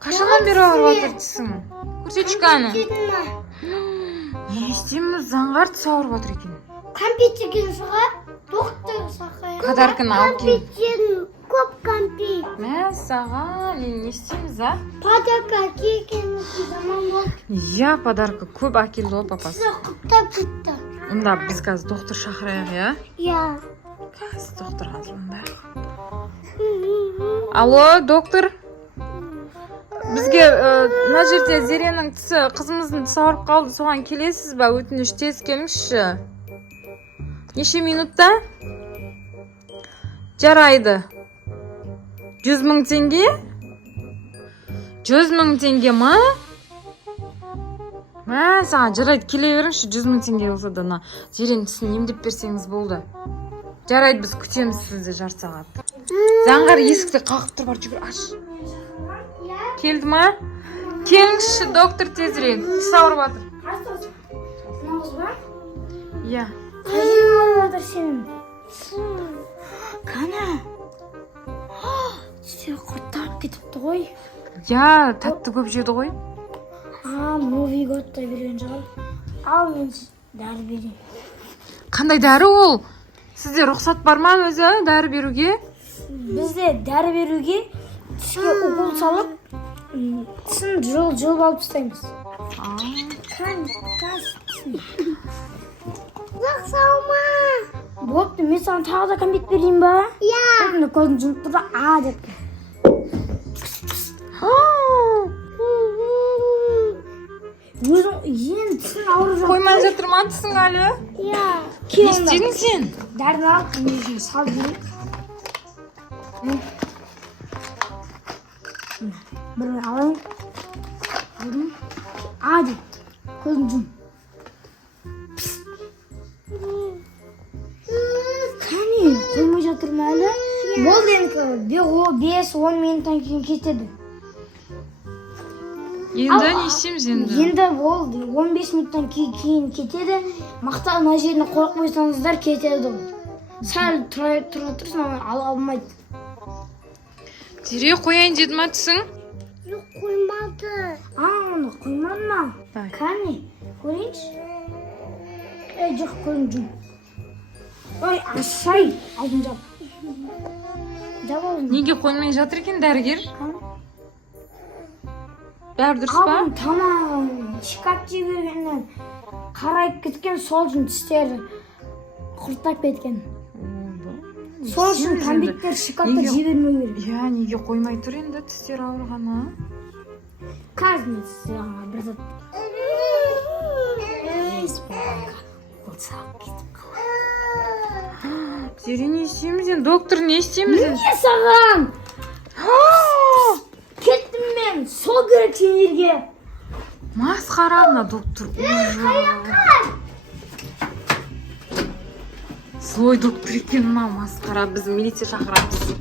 Қашаннан бері ауырып жатыр тісің? Көрсетші қаны. Не істейміз? Заңғар тіс ауырып жатыр екен. Кәмпит жеген шығар, доктор сақай. Подарканы алып кел. Кәмпит жеген, көп кәмпит. Мә, саған, не істейміз, а? Подарка келген заман болды. Иә, подарка көп әкелді ғой папасы. Сізі құттап кетті. Онда біз қазір доктор шақырайық, иә? Иә. Қазір доктор звондайық. Алло, доктор. Бізге мына жерде Зеренің тісі, қызымыздың тісі ауырып қалды, соған келесіз ба? Өтініш тез келіңізші. Неше минутта? Жарайды. 100.000 теңге? 100.000 теңге ма? Мә, саған жарайды, келе беріңізші, 100.000 теңге болса да, Зеренің тісін емдеп берсеңіз болды. Жарайды, біз күтеміз сізді жарты сағат. Заңғар есікті қағып тұр, бар жүгір, аш. Келді ма? Келіңізші, доктор тезірек. Тіс ауырып жатыр. Нағыз ба? Иә. Қайдан алып жатыр сенің? Қана? Тістер құрттап кетіпті ғой. Иә, тәтті көп жеді ғой. Новый годта берген шығар. Ал мен дәрі берейін. Қандай дәрі ол? Сізде рұқсат бар ма өзі дәрі беруге? Бізде дәрі беруге тіске укол салып, тісін жұлып алып тастаймыз. Ұзақ салма. Бопты, мен саған тағы да кәмпит берейін ба? Иә. Көзін жұмып тұр да, деп. Өзің ең тісін ауырып жатыр. Қоймай жатыр ма тісің әлі? Иә. Не істедің сен? Дәріні алып, өзің салып жүрейін. Бір алайын. Деп. Көзін жұм. Қане, қоймай жатыр ма әлі? Болды енді 5-10 минуттан кейін кетеді. Енді не істейміз енді? Енді болды, 15 минуттан кейін кетеді. Мақта мына жеріне қойып қойсаңыздар кетеді ғой. Сәл тұра тұрсын, ала алмайды. Зере қояйын деді ма тісің? Жоқ, қоймады. Оны қоймады ма? Қане, көрейінші? Жоқ, көзін жұм. Ой, ашай, алдын жап. Жап алдын. Неге қоймай жатыр екен дәрігер? Бәрі дұрыс па? Тамағын шикап жібергеннен қарайып кеткен, сол үшін тістері құрттап кеткен. Сол үшін кәмпиттер шикапты жібермеу керек. Иә, неге қоймай тұр енді тістер ауырғаны? Қазір мен саған бір зат. Зере, не істейміз енді? Доктор, не істейміз енді? Не саған? Кеттім мен, сол керек сендерге. Масқара мына доктор. Злой доктор екен мына масқара. Біз милиция шақырамыз.